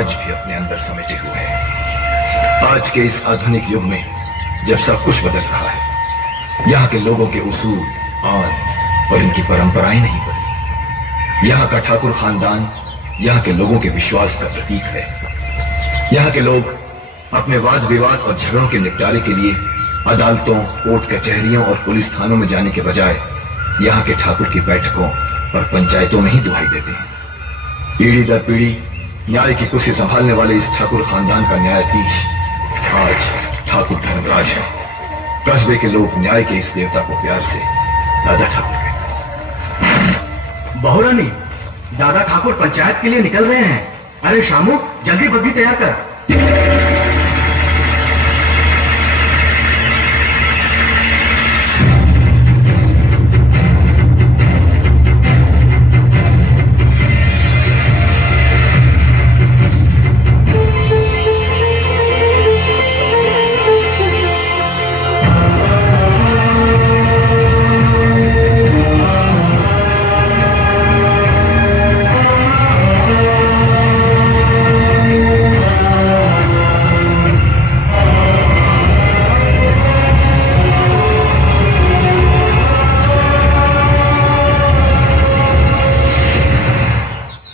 आज भी अपने अंदर समेटे हुए है। आज के इस आधुनिक युग में जब सब कुछ बदल रहा है, यहाँ के लोगों के उसूल, आन और इनकी परंपराएं नहीं बदली। यहाँ का ठाकुर खानदान यहाँ के लोगों के विश्वास का प्रतीक है। यहाँ के लोग अपने वाद विवाद और झगड़ों के निपटारे के लिए अदालतों, कोर्ट कचहरियों और पुलिस थानों में जाने के बजाय यहाँ के ठाकुर की बैठकों और पंचायतों में ही दुहाई देते हैं। पीढ़ी दर पीढ़ी न्याय की कुर्सी संभालने वाले इस ठाकुर खानदान का न्यायाधीश आज ठाकुर धर्मराज है। कस्बे के लोग न्याय के इस देवता को प्यार से दादा ठाकुर कहते हैं। बहुरानी, दादा ठाकुर पंचायत के लिए निकल रहे हैं। अरे शामू, जल्दी बग्घी तैयार कर।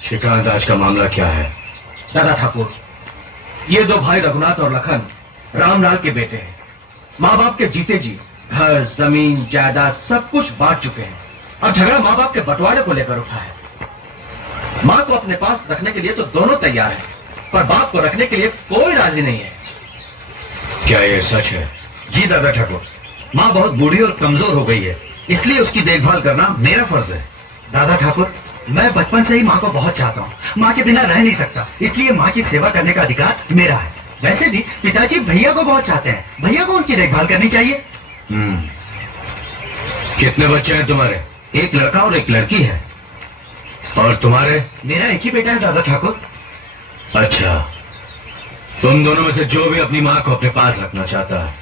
श्रीकांत, आज का मामला क्या है? दादा ठाकुर, ये दो भाई रघुनाथ और लखन रामलाल के बेटे हैं। माँ बाप के जीते जी घर, जमीन, जायदाद सब कुछ बांट चुके हैं। अब झगड़ा माँ बाप के बंटवारे को लेकर उठा है। माँ को अपने पास रखने के लिए तो दोनों तैयार हैं, पर बाप को रखने के लिए कोई राजी नहीं है। क्या ये सच है? जी दादा ठाकुर, माँ बहुत बूढ़ी और कमजोर हो गई है, इसलिए उसकी देखभाल करना मेरा फर्ज है। दादा ठाकुर, मैं बचपन से ही माँ को बहुत चाहता हूँ। माँ के बिना रह नहीं सकता, इसलिए माँ की सेवा करने का अधिकार मेरा है। वैसे भी पिताजी भैया को बहुत चाहते हैं, भैया को उनकी देखभाल करनी चाहिए। कितने बच्चे हैं तुम्हारे? एक लड़का और एक लड़की है। और तुम्हारे? मेरा एक ही बेटा है दादा ठाकुर। अच्छा, तुम दोनों में से जो भी अपनी माँ को अपने पास रखना चाहता है,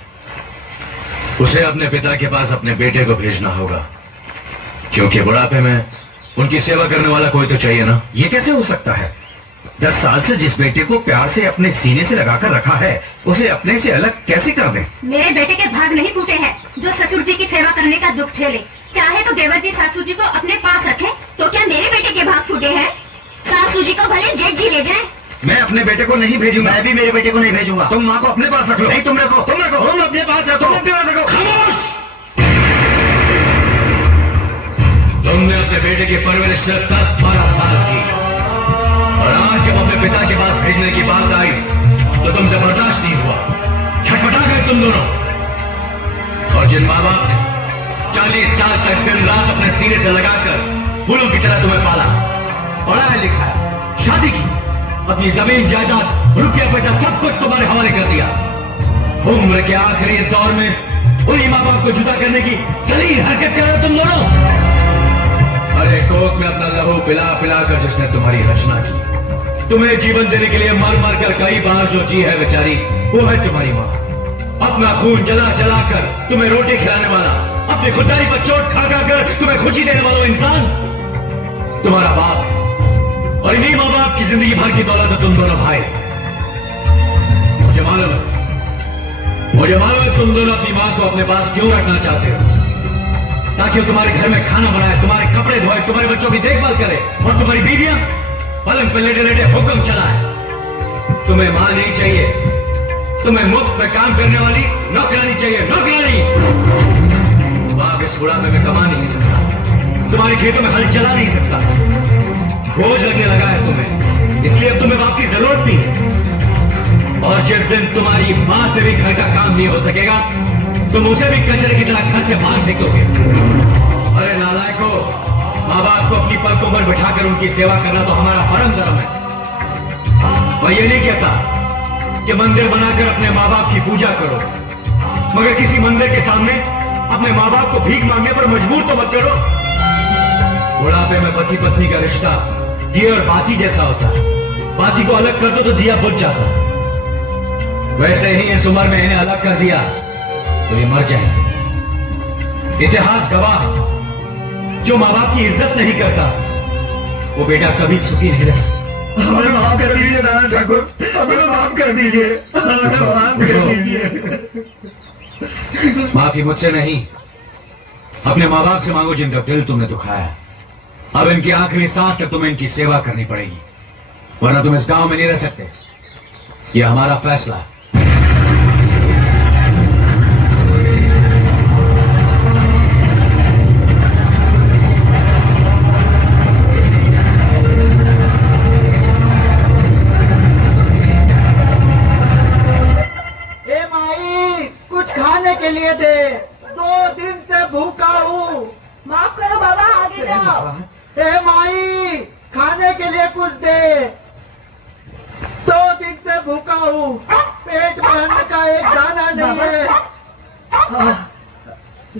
उसे अपने पिता के पास अपने बेटे को भेजना होगा, क्योंकि बुढ़ापे में उनकी सेवा करने वाला कोई तो चाहिए ना। ये कैसे हो सकता है? 10 साल से जिस बेटे को प्यार से अपने सीने से लगाकर रखा है, उसे अपने से अलग कैसे कर दें? मेरे बेटे के भाग नहीं फूटे हैं जो ससुर जी की सेवा करने का दुख झेले। चाहे तो देवर जी सासू जी को अपने पास रखें, तो क्या मेरे बेटे के भाग फूटे हैं? सासू जी को भले जेठ जी ले जाएं। मैं अपने बेटे को नहीं भेजूंगा। मैं भी मेरे बेटे को नहीं भेजूंगा। तुम माँ को अपने पास रखो। नहीं, तुम रखो, तुम रखो, तुम अपने पास रखो, तुम अपने पास रखो। खामोश! तुमने अपने बेटे की परवरिश सिर्फ 10-12 साल की, और आज जब अपने पिता के पास भेजने की बात आई तो तुमसे बर्दाश्त नहीं हुआ। छटपटा गए तुम दोनों। और जिन माँ बाप ने 40 साल तक दिन रात अपने सीने से लगाकर फूलों की तरह तुम्हें पाला, पढ़ाया लिखाया, शादी की, अपनी जमीन, जायदाद, रुपया पैसा सब कुछ तुम्हारे हवाले कर दिया, उम्र के आखिरी इस दौर में उन्हीं माँ बाप को जुदा करने की जलील हरकत कर रहे हो तुम दोनों। अरे कोक में अपना लहू पिला पिला कर जिसने तुम्हारी रचना की, तुम्हें जीवन देने के लिए मर मर कर कई बार जो जी है बेचारी, वो है तुम्हारी माँ। अपना खून जला जला कर तुम्हें रोटी खिलाने वाला, अपनी खुददारी पर चोट खा खा कर तुम्हें खुशी देने वाला इंसान तुम्हारा बाप है। और इन्हीं माँ बाप की जिंदगी भर की दौलत है तुम दोनों भाई। मुझे मालूम है तुम दोनों अपनी माँ को अपने पास क्यों रखना चाहते हो, ताकि वो तुम्हारे घर में खाना बनाए, तुम्हारे कपड़े धोए, तुम्हारे बच्चों की देखभाल करे, और तुम्हारी बीवियां पलंग पर लेटे लेटे हुक्म चलाए। तुम्हें मां नहीं चाहिए, तुम्हें मुफ्त में काम करने वाली नौकरानी चाहिए, नौकरानी। बाप इस बुढ़ापे में कमा नहीं सकता, तुम्हारे खेतों में हल चला नहीं सकता, बोझ लगने लगा है तुम्हें, इसलिए अब तुम्हें बाप की जरूरत नहीं है। और जिस दिन तुम्हारी मां से भी घर का काम नहीं हो सकेगा, तुम उसे भी कचरे की तरह घर से बाहर फेंकोगे। अरे नालायको, माँ बाप को अपनी पलकों पर बिठाकर उनकी सेवा करना तो हमारा परम धर्म है। मैं ये नहीं कहता कि मंदिर बनाकर अपने माँ बाप की पूजा करो, मगर किसी मंदिर के सामने अपने माँ बाप को भीख मांगने पर मजबूर तो मत करो। बुढ़ापे में पति पत्नी का रिश्ता दिए और बाती जैसा होता है, बाती को अलग कर दो तो दिया बुझ जाता है। वैसे ही इस उम्र में इन्हें अलग कर दिया तो ये मर जाएंगे। इतिहास गवाह है, जो माँ बाप की इज्जत नहीं करता वो बेटा कभी सुखी नहीं रह सकता। हमें माफ कर दीजिए नारायण ठाकुर, हमें माफ कर दीजिए, हमें माफ कर दीजिए। माफी मुझसे नहीं, अपने माँ बाप से मांगो जिनका दिल तुमने दुखाया। अब इनकी आखिरी सांस तक तुम्हें इनकी सेवा करनी पड़ेगी, वरना तुम इस गांव में नहीं रह सकते। यह हमारा फैसला है। ए माई, कुछ खाने के लिए दे, 2 दिन से भूखा हूँ। माफ करो बाबा, आगे जाओ। ए माई, खाने के लिए कुछ दे, 2 दिन से भूखा हूँ, पेट में अन्न का एक दाना नहीं है।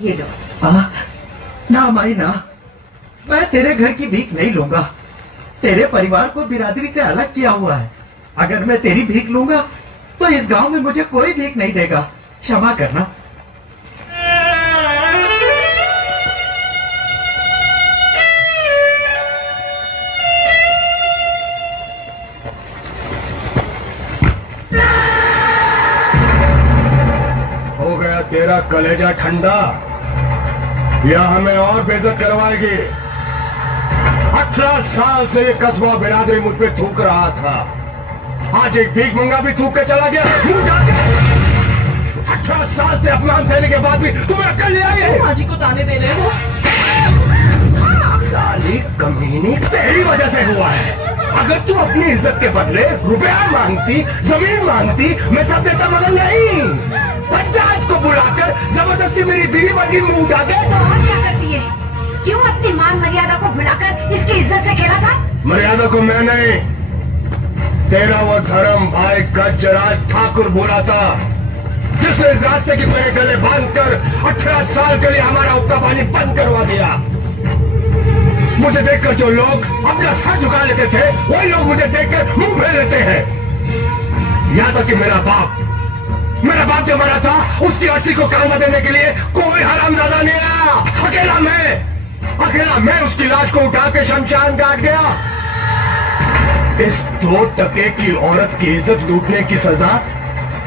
ये लो। ना माई ना, मैं तेरे घर की भीख नहीं लूंगा। तेरे परिवार को बिरादरी से अलग किया हुआ है। अगर मैं तेरी भीख लूंगा तो इस गांव में मुझे कोई भीख नहीं देगा। क्षमा करना। हो गया तेरा कलेजा ठंडा, या हमें और बेइज्जत करवाएगी? 18 साल से ये कस्बा बिरादरी मुझ पे थूक रहा था, आज एक भीख मंगा भी थूक के चला गया। 18 साल से अपमान सहने के बाद भी तुम्हें अक्ल नहीं आई है? माँ जी को ताने दे रहे हो? साली कमीनी, तेरी वजह से हुआ है। अगर तू अपनी इज्जत के बदले रुपया मांगती, जमीन मांगती, मैं सब देता, मगर नहीं। पंचायत को बुलाकर जबरदस्ती मेरी बीवी बनी मुंह उठा दे। तो और क्या करती है? क्यों अपनी मान मर्यादा को भुलाकर इसकी इज्जत से खेला था? मर्यादा को मैं नहीं, तेरा वो धर्म भाई गजराज ठाकुर बोला था, जिसने इस रास्ते की मेरे गले बांधकर 18 साल के लिए हमारा उपका पानी बंद करवा दिया। मुझे देखकर जो लोग अपना सर झुका लेते थे, वही लोग मुझे देखकर मुंह फेर लेते हैं। यहाँ तक कि मेरा बाप जो मरा था, उसकी अर्थी को कांधा देने के लिए कोई हरामजादा नहीं आया। अकेला मैं उसकी लाश को उठा के शमशान घाट गया। इस 2 टके की औरत की इज्जत लूटने की सजा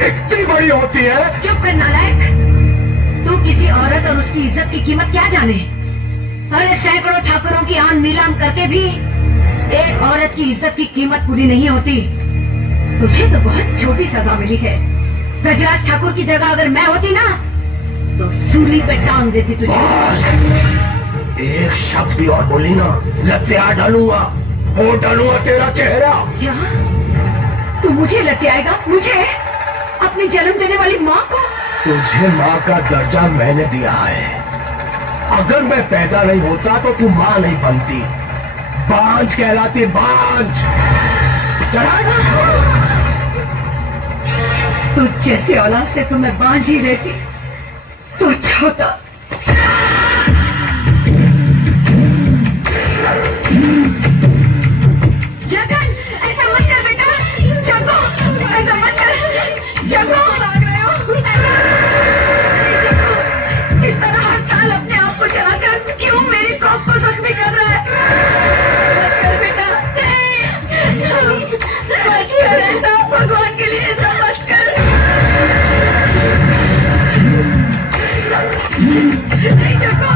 इतनी बड़ी होती है। चुप कर नालायक, तू किसी औरत और उसकी इज्जत की कीमत क्या जाने? अरे सैकड़ों ठाकुरों की आन नीलाम करके भी एक औरत की इज्जत की कीमत पूरी नहीं होती। तुझे तो बहुत छोटी सजा मिली है। गजराज ठाकुर की जगह अगर मैं होती ना, तो सूली पे टांग देती तुझे। एक शब्द भी और बोली ना, लत्या डालूंगा, हो डालूंगा तेरा चेहरा। क्या तू मुझे लते आएगा? मुझे? अपनी जन्म देने वाली माँ को? तुझे माँ का दर्जा मैंने दिया है। अगर मैं पैदा नहीं होता तो तू माँ नहीं बनती, बांझ कहलाती, बांझ। तुझ जैसी औलाद से तो मैं बांझ ही रहती, तो छोटा। जगन, ऐसा मत कर बेटा। जगो, ऐसा मत कर। जगो, भाग रहे हो। इस तरह हर साल अपने आप को जलाकर क्यों मेरी कौम को जख्मी कर रहा है? मत कर बेटा, मत कर ऐसा, भगवान के लिए ऐसा मत कर। नहीं जगो,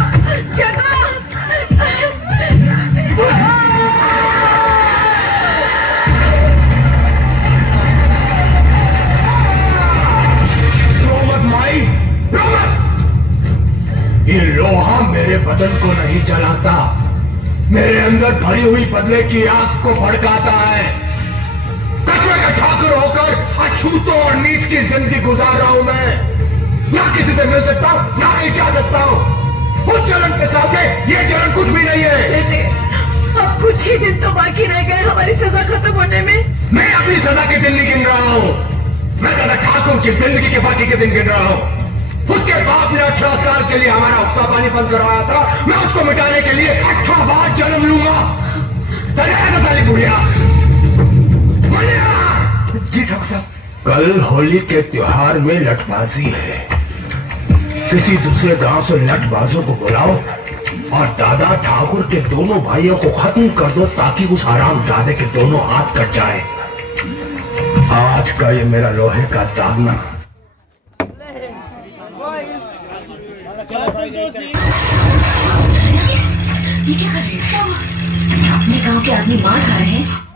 जगो। ये लोहा मेरे बदन को नहीं जलाता, मेरे अंदर भरी हुई बदले की आग को भड़काता है। कस्बे का ठाकुर होकर अछूतों और नीच की जिंदगी गुजार रहा हूं मैं। ना किसी से मिल सकता हूं, ना कहीं जा सकता हूं। उस जलन के सामने ये जलन कुछ भी नहीं है। अब कुछ ही दिन तो बाकी रह गए हमारी सजा खत्म होने में। मैं अपनी सजा के दिन नहीं गिन रहा हूं, मैं दादा ठाकुर की जिंदगी के बाकी के दिन गिन रहा हूं। उसके बाप ने 18 साल के लिए हमारा उपका पानी बंद करवाया था, मैं उसको मिटाने के लिए 18 बार जन्म लूंगा। साली बुढ़िया। जी ठाकुर साहब। कल होली के त्योहार में लठबाजी है, किसी दूसरे गांव से लठबाजों को बुलाओ, और दादा ठाकुर के दोनों भाइयों को खत्म कर दो ताकि उस हरामजादे के दोनों हाथ कट जाए। आज का ये मेरा लोहे का दागना। ये क्या कर रहे हो? अपने गांव के आदमी मार खा रहे हैं